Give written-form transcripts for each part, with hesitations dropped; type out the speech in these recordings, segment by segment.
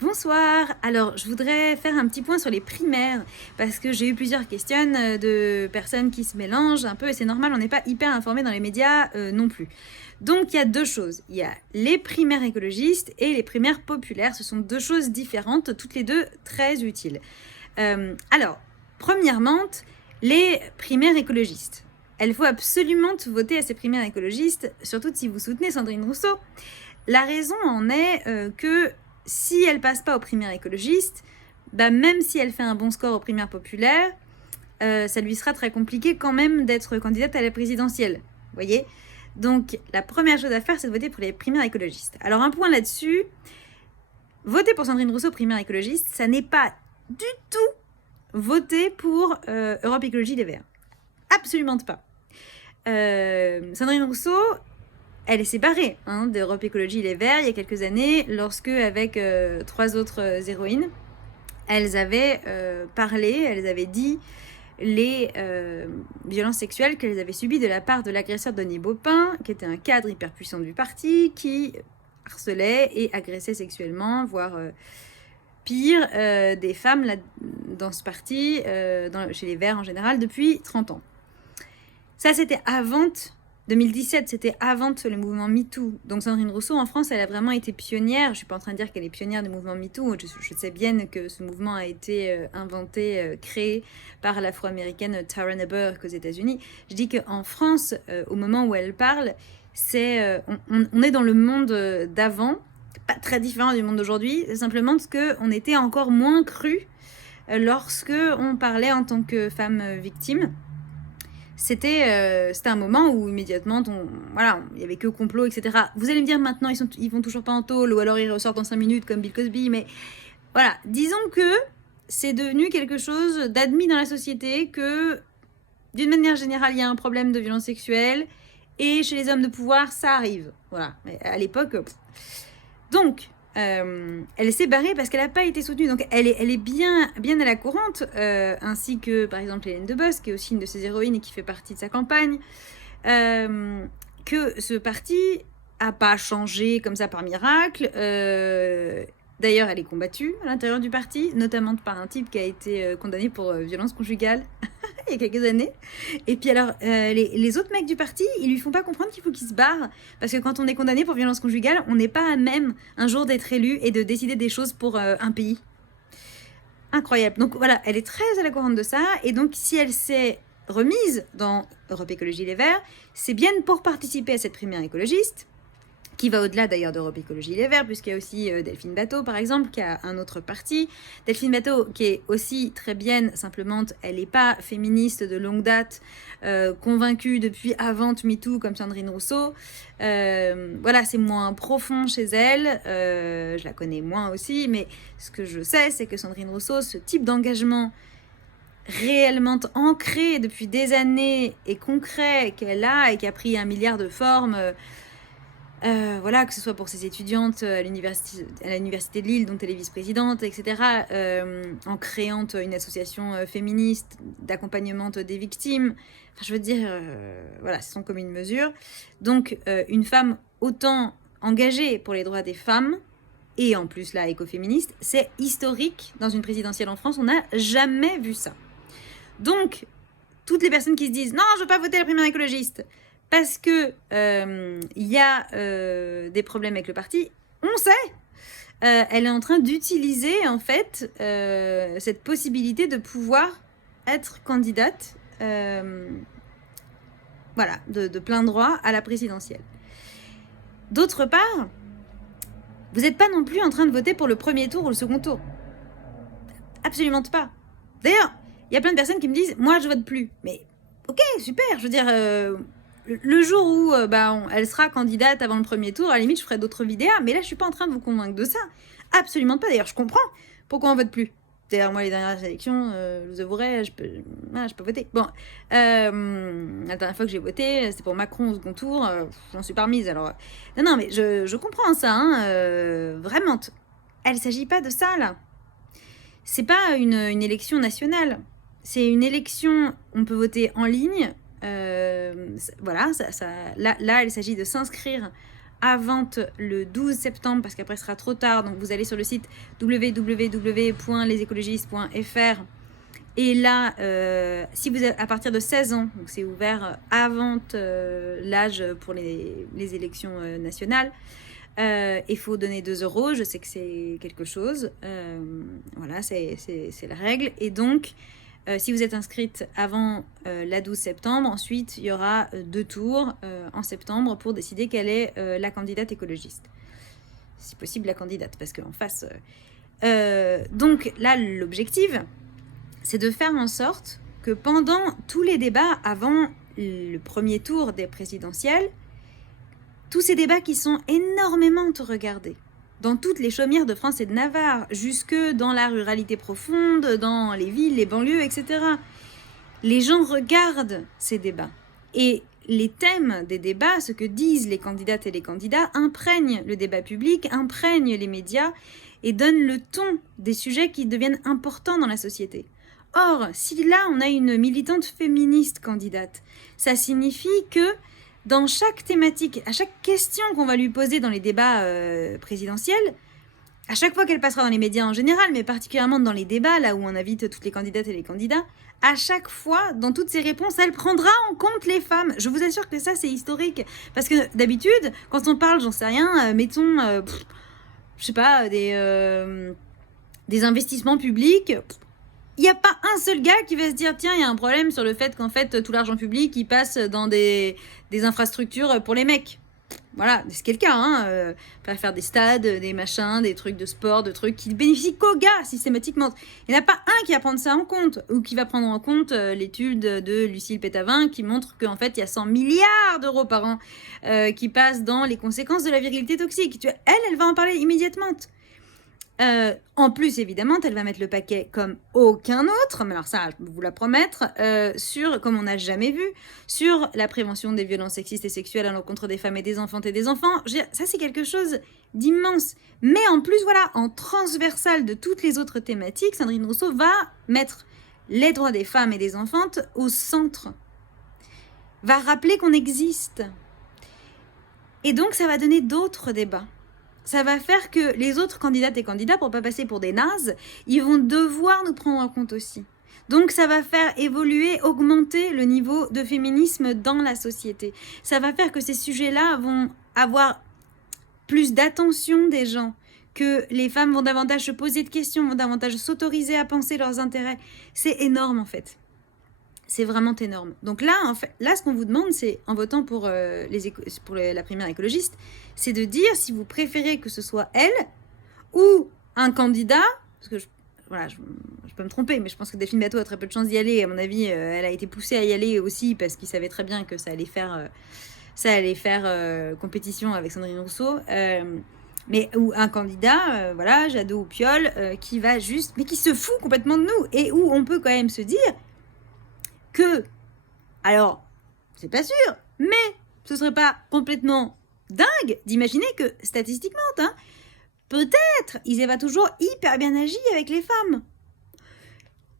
Bonsoir. Alors, je voudrais faire un petit point sur les primaires parce que j'ai eu plusieurs questions de personnes qui se mélangent un peu et c'est normal, on n'est pas hyper informé dans les médias non plus. Donc, il y a deux choses. Il y a les primaires écologistes et les primaires populaires. Ce sont deux choses différentes, toutes les deux très utiles. Alors, premièrement, les primaires écologistes. Il faut absolument voter à ces primaires écologistes, surtout si vous soutenez Sandrine Rousseau. La raison en est que si elle passe pas aux primaires écologistes, même si elle fait un bon score aux primaires populaires, ça lui sera très compliqué quand même d'être candidate à la présidentielle. Vous voyez ? Donc la première chose à faire, c'est de voter pour les primaires écologistes. Alors un point là-dessus, voter pour Sandrine Rousseau, primaire écologiste, ça n'est pas du tout voter pour Europe Écologie Les Verts. Absolument pas. Sandrine Rousseau, elle est séparée d'Europe Écologie Les Verts il y a quelques années, lorsque, avec trois autres héroïnes, elles avaient parlé, elles avaient dit les violences sexuelles qu'elles avaient subies de la part de l'agresseur Denis Baupin, qui était un cadre hyper puissant du parti, qui harcelait et agressait sexuellement, voire pire, des femmes là, dans ce parti, chez les Verts en général, depuis 30 ans. Ça, c'était avant 2017, c'était avant le mouvement MeToo. Donc Sandrine Rousseau, en France, elle a vraiment été pionnière. Je ne suis pas en train de dire qu'elle est pionnière du mouvement MeToo. Je sais bien que ce mouvement a été inventé, créé par l'afro-américaine Tara Naber aux États-Unis. Je dis qu'en France, au moment où elle parle, on est dans le monde d'avant, pas très différent du monde d'aujourd'hui, simplement parce qu'on était encore moins cru lorsque on parlait en tant que femme victime. C'était un moment où immédiatement, il n'y avait que complot, etc. Vous allez me dire maintenant, ils vont toujours pas en tôle, ou alors ils ressortent en 5 minutes comme Bill Cosby, mais voilà, disons que c'est devenu quelque chose d'admis dans la société, que d'une manière générale, il y a un problème de violence sexuelle, et chez les hommes de pouvoir, ça arrive. Voilà, mais à l'époque... Donc, elle s'est barrée parce qu'elle n'a pas été soutenue. Donc, elle est bien à la courante, ainsi que, par exemple, Hélène Debosc, qui est aussi une de ses héroïnes et qui fait partie de sa campagne, que ce parti n'a pas changé comme ça par miracle. D'ailleurs, elle est combattue à l'intérieur du parti, notamment par un type qui a été condamné pour violence conjugale il y a quelques années. Et puis alors, les autres mecs du parti, ils lui font pas comprendre qu'il faut qu'il se barre. Parce que quand on est condamné pour violence conjugale, on n'est pas à même un jour d'être élu et de décider des choses pour un pays. Incroyable. Donc voilà, elle est très à la courante de ça. Et donc, si elle s'est remise dans Europe Écologie Les Verts, c'est bien pour participer à cette primaire écologiste, qui va au-delà d'ailleurs d'Europe Écologie Les Verts, puisqu'il y a aussi Delphine Batho, par exemple, qui a un autre parti. Delphine Batho, qui est aussi très bien, simplement, elle n'est pas féministe de longue date, convaincue depuis avant MeToo, comme Sandrine Rousseau. Voilà, c'est moins profond chez elle. Je la connais moins aussi, mais ce que je sais, c'est que Sandrine Rousseau, ce type d'engagement réellement ancré depuis des années et concret qu'elle a et qui a pris 1 milliard de formes... voilà, que ce soit pour ses étudiantes à l'université de Lille, dont elle est vice-présidente, etc., en créant une association féministe d'accompagnement des victimes. Enfin, je veux dire, voilà, ce sont comme une mesure. Donc, une femme autant engagée pour les droits des femmes, et en plus là, écoféministe, c'est historique dans une présidentielle en France. On n'a jamais vu ça. Donc, toutes les personnes qui se disent « Non, je ne veux pas voter la primaire écologiste », parce que y a des problèmes avec le parti, on sait. Elle est en train d'utiliser en fait cette possibilité de pouvoir être candidate, voilà, de plein droit à la présidentielle. D'autre part, vous n'êtes pas non plus en train de voter pour le premier tour ou le second tour. Absolument pas. D'ailleurs, il y a plein de personnes qui me disent « Moi, je vote plus ». Mais ok, super, je veux dire... le jour où elle sera candidate avant le premier tour, à la limite, je ferai d'autres vidéos. Mais là, je suis pas en train de vous convaincre de ça. Absolument pas. D'ailleurs, je comprends pourquoi on vote plus. D'ailleurs, moi, les dernières élections, je vous avouerai, je peux voter. Bon, la dernière fois que j'ai voté, c'était pour Macron au second tour. J'en suis pas remise. Alors, non, mais je comprends ça. Vraiment. Il ne s'agit pas de ça, là. C'est pas une élection nationale. C'est une élection, on peut voter en ligne. Voilà, là, il s'agit de s'inscrire à vente le 12 septembre parce qu'après ce sera trop tard. Donc vous allez sur le site www.lesécologistes.fr et là, si vous êtes à partir de 16 ans, donc c'est ouvert avant l'âge pour les élections nationales, il faut donner 2 €. Je sais que c'est quelque chose. Voilà, c'est la règle. Et donc, si vous êtes inscrite avant la 12 septembre, ensuite, il y aura 2 tours en septembre pour décider quelle est la candidate écologiste. Si possible, la candidate, parce qu'en face... donc là, l'objectif, c'est de faire en sorte que pendant tous les débats avant le premier tour des présidentielles, tous ces débats qui sont énormément regardés, dans toutes les chaumières de France et de Navarre, jusque dans la ruralité profonde, dans les villes, les banlieues, etc. Les gens regardent ces débats. Et les thèmes des débats, ce que disent les candidates et les candidats, imprègnent le débat public, imprègnent les médias et donnent le ton des sujets qui deviennent importants dans la société. Or, si là, on a une militante féministe candidate, ça signifie que dans chaque thématique, à chaque question qu'on va lui poser dans les débats présidentiels, à chaque fois qu'elle passera dans les médias en général, mais particulièrement dans les débats, là où on invite toutes les candidates et les candidats, à chaque fois, dans toutes ses réponses, elle prendra en compte les femmes. Je vous assure que ça, c'est historique. Parce que d'habitude, quand on parle, j'en sais rien, mettons, je sais pas, des investissements publics... Il n'y a pas un seul gars qui va se dire tiens, il y a un problème sur le fait qu'en fait, tout l'argent public, il passe dans des infrastructures pour les mecs. Voilà, c'est le cas, hein. Faire des stades, des machins, des trucs de sport, de trucs qui bénéficient qu'aux gars, systématiquement. Il n'y en a pas un qui va prendre ça en compte, ou qui va prendre en compte l'étude de Lucille Pétavin, qui montre qu'en fait, il y a 100 milliards d'euros par an qui passent dans les conséquences de la virilité toxique. Elle va en parler immédiatement. En plus, évidemment, elle va mettre le paquet comme aucun autre, mais alors ça, je peux vous la promettre, sur, comme on n'a jamais vu, sur la prévention des violences sexistes et sexuelles à l'encontre des femmes et des enfants. Ça, c'est quelque chose d'immense. Mais en plus, voilà, en transversal de toutes les autres thématiques, Sandrine Rousseau va mettre les droits des femmes et des enfants au centre, va rappeler qu'on existe. Et donc, ça va donner d'autres débats. Ça va faire que les autres candidates et candidats, pour pas passer pour des nazes, ils vont devoir nous prendre en compte aussi. Donc ça va faire évoluer, augmenter le niveau de féminisme dans la société. Ça va faire que ces sujets-là vont avoir plus d'attention des gens, que les femmes vont davantage se poser de questions, vont davantage s'autoriser à penser leurs intérêts. C'est énorme en fait. C'est vraiment énorme. Donc là, en fait, ce qu'on vous demande, c'est, en votant pour la primaire écologiste, c'est de dire si vous préférez que ce soit elle ou un candidat, parce que je peux me tromper, mais je pense que Delphine Bateau a très peu de chance d'y aller. À mon avis, elle a été poussée à y aller aussi parce qu'il savait très bien que ça allait faire compétition avec Sandrine Rousseau. Mais ou un candidat, Jadot ou Piolle, qui va juste, mais qui se fout complètement de nous et où on peut quand même se dire que, alors, c'est pas sûr, mais ce serait pas complètement dingue d'imaginer que, statistiquement, peut-être, ils avaient toujours hyper bien agi avec les femmes.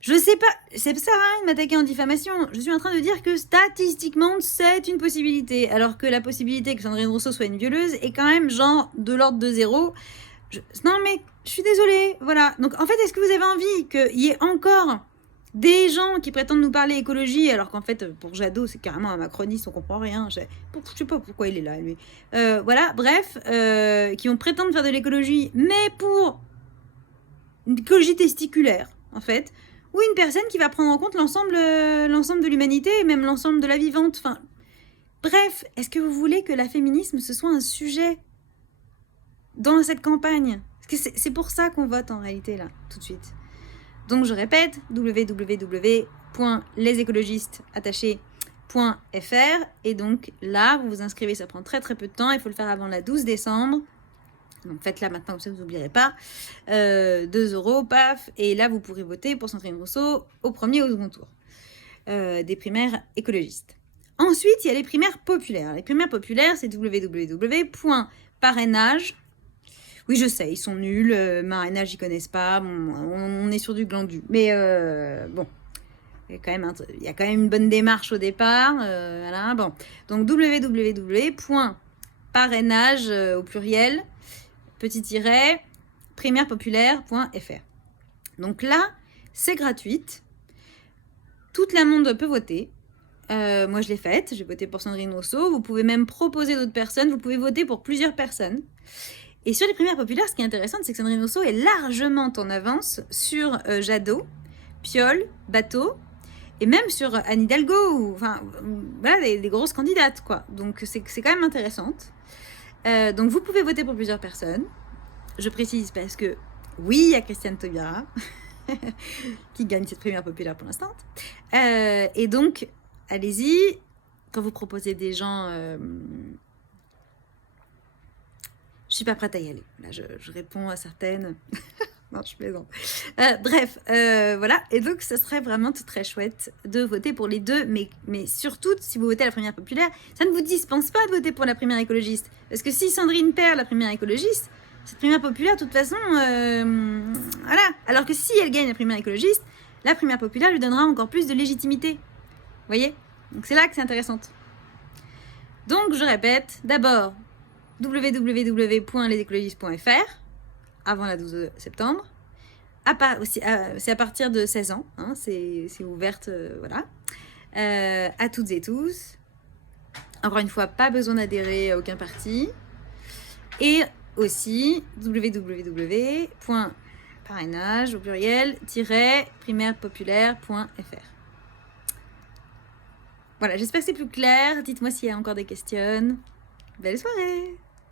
Je sais pas, c'est ça de m'attaquer en diffamation. Je suis en train de dire que, statistiquement, c'est une possibilité, alors que la possibilité que Sandrine Rousseau soit une violeuse est quand même, genre, de l'ordre de 0. Non, mais, je suis désolée, voilà. Donc, en fait, est-ce que vous avez envie qu'il y ait encore des gens qui prétendent nous parler écologie, alors qu'en fait, pour Jadot, c'est carrément un macroniste, on comprend rien. Je sais pas pourquoi il est là, lui. Qui ont prétendu faire de l'écologie, mais pour une écologie testiculaire, en fait, ou une personne qui va prendre en compte l'ensemble de l'humanité, et même l'ensemble de la vivante. Enfin, bref, est-ce que vous voulez que la féminisme, ce soit un sujet dans cette campagne? Parce que c'est pour ça qu'on vote, en réalité, là, tout de suite. Donc je répète, www.lesécologistes.fr et donc là, vous vous inscrivez, ça prend très très peu de temps, il faut le faire avant la 12 décembre. Donc faites-la maintenant, comme ça vous n'oublierez pas. 2 €, paf, et là vous pourrez voter pour Sandrine Rousseau au premier ou au second tour des primaires écologistes. Ensuite, il y a les primaires populaires. Les primaires populaires, c'est www.parrainage. Oui, je sais, ils sont nuls, marrainage, ils connaissent pas, bon, on est sur du glandu. Mais bon, il y a quand même une bonne démarche au départ, voilà, bon. Donc www.parrainage.fr parrainage au pluriel, petit tiret, primairePopulaire.fr. Donc là, c'est gratuite. Toute la monde peut voter. Moi, je l'ai faite. J'ai voté pour Sandrine Rousseau. Vous pouvez même proposer d'autres personnes. Vous pouvez voter pour plusieurs personnes. Et sur les primaires populaires, ce qui est intéressant, c'est que Sandrine Rousseau est largement en avance sur Jadot, Piolle, Bateau, et même sur Anne Hidalgo. Enfin, voilà, des grosses candidates, quoi. Donc, c'est quand même intéressante. Donc, vous pouvez voter pour plusieurs personnes. Je précise parce que, oui, il y a Christiane Taubira qui gagne cette primaire populaire pour l'instant. Et donc, allez-y. Quand vous proposez des gens... je suis pas prête à y aller. Là, je réponds à certaines... non, je plaisante. Bref, voilà. Et donc, ce serait vraiment très chouette de voter pour les deux. Mais surtout, si vous votez à la primaire populaire, ça ne vous dispense pas de voter pour la primaire écologiste. Parce que si Sandrine perd la primaire écologiste, cette primaire populaire, de toute façon, voilà. Alors que si elle gagne la primaire écologiste, la primaire populaire lui donnera encore plus de légitimité. Vous voyez? Donc, c'est là que c'est intéressant. Donc, je répète, d'abord, www.lesécologistes.fr avant la 12 septembre. C'est à partir de 16 ans, hein, c'est ouverte, voilà. À toutes et tous. Encore une fois, pas besoin d'adhérer à aucun parti. Et aussi www.parrainage au pluriel -primairePopulaire.fr. Voilà, j'espère que c'est plus clair. Dites-moi s'il y a encore des questions. Belle soirée!